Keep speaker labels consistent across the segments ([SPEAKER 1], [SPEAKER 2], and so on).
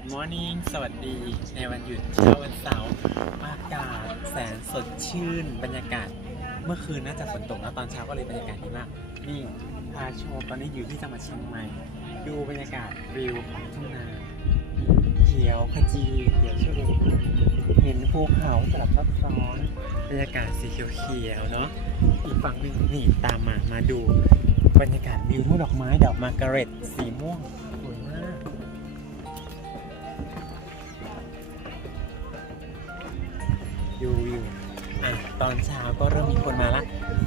[SPEAKER 1] Good morning สวัสดีในวันหยุดเช้าวันเสาร์อากาศแสนสดชื่น บรรยากาศ เมื่อคืนน่าจะฝนตกแล้วตอนเช้าก็เลยบรรยากาศดีมาก นี่พาชมตอนนี้อยู่ที่จังหวัดเชียงใหม่ ดูบรรยากาศวิวของทุ่งนาเขียวขจีเขียวชอุ่มเห็นภูเขาสลับซับซ้อนบรรยากาศสีเขียวๆเนาะอีกฝั่งหนึ่งนี่ตามมามาดู บรรยากาศวิวทุ่งดอกไม้ดอกมาการเร็ตสีม่วง ดูวิวอะตอนเช้าก็เริ่มมีคนมาละ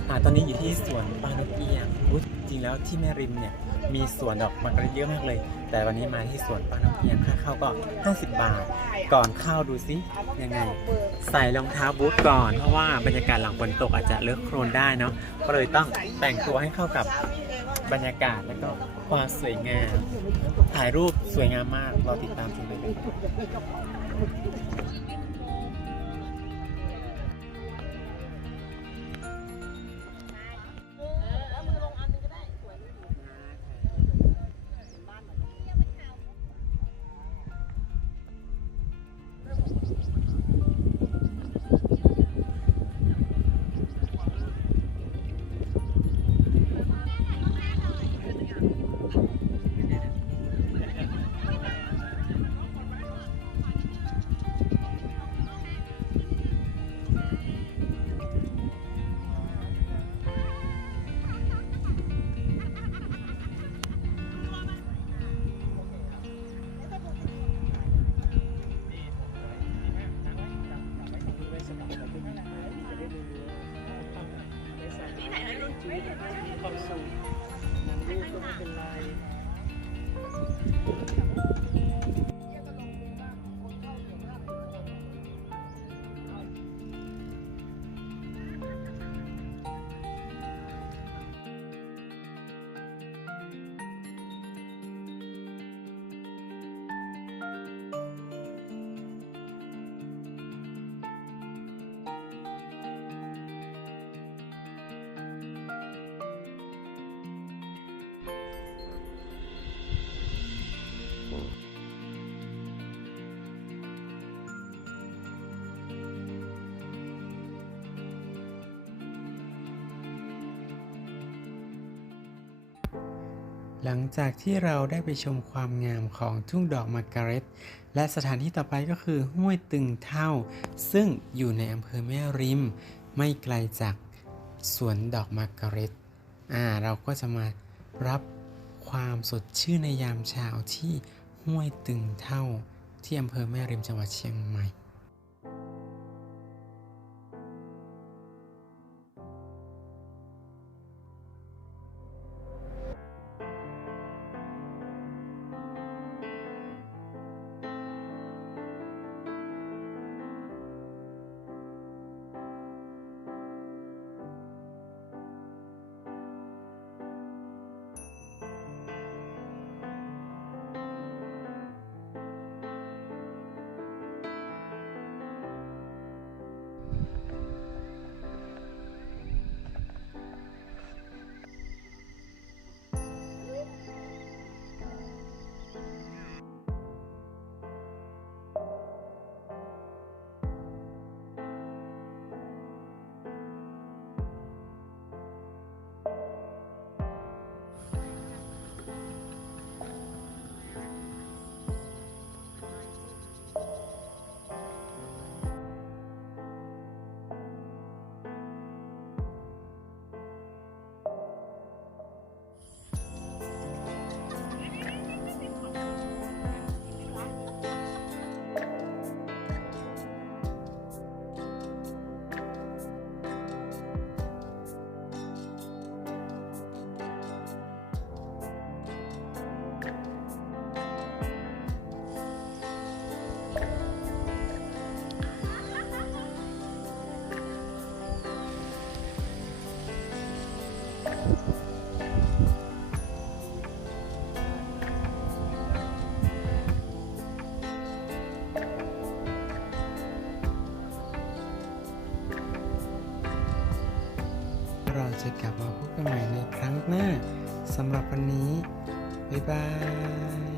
[SPEAKER 1] อะตอนนี้อยู่ที่สวนปานกเอียงอุ๊ยจริงแล้วที่แม่ริมเนี่ยมีสวนดอกมะกระเยอะมากเลย แต่วันนี้มาที่สวนปานกเอียงค่าเข้าก็ 50 บาท ก่อนเข้าดูซิยังไง ใส่รองเท้าบูทก่อน เพราะว่าบรรยากาศหลังฝนตกอาจจะเลอะโครนได้เนาะก็เลยต้องแต่งตัวให้เข้ากับบรรยากาศแล้วก็ความสวยงาม ถ่ายรูปสวยงามมากรอติดตามชมเลย ความสุขนังรูปก็ไม่เป็นไร หลังจากที่เราได้ไปชมความงามของทุ่งดอกมาการเร็ตและสถานที่ต่อไปก็คือห้วยตึงเท่า ซึ่งอยู่ในอำเภอแม่ริม ไม่ไกลจากสวนดอกมาการเร็ตอ่าเราก็จะมารับความสดชื่นในยามเช้าที่ห้วยตึงเท่า ที่อำเภอแม่ริมจังหวัดเชียงใหม่ เราจะกลับมาพบกันใหม่ในครั้งหน้าสำหรับวันนี้ บ๊ายบาย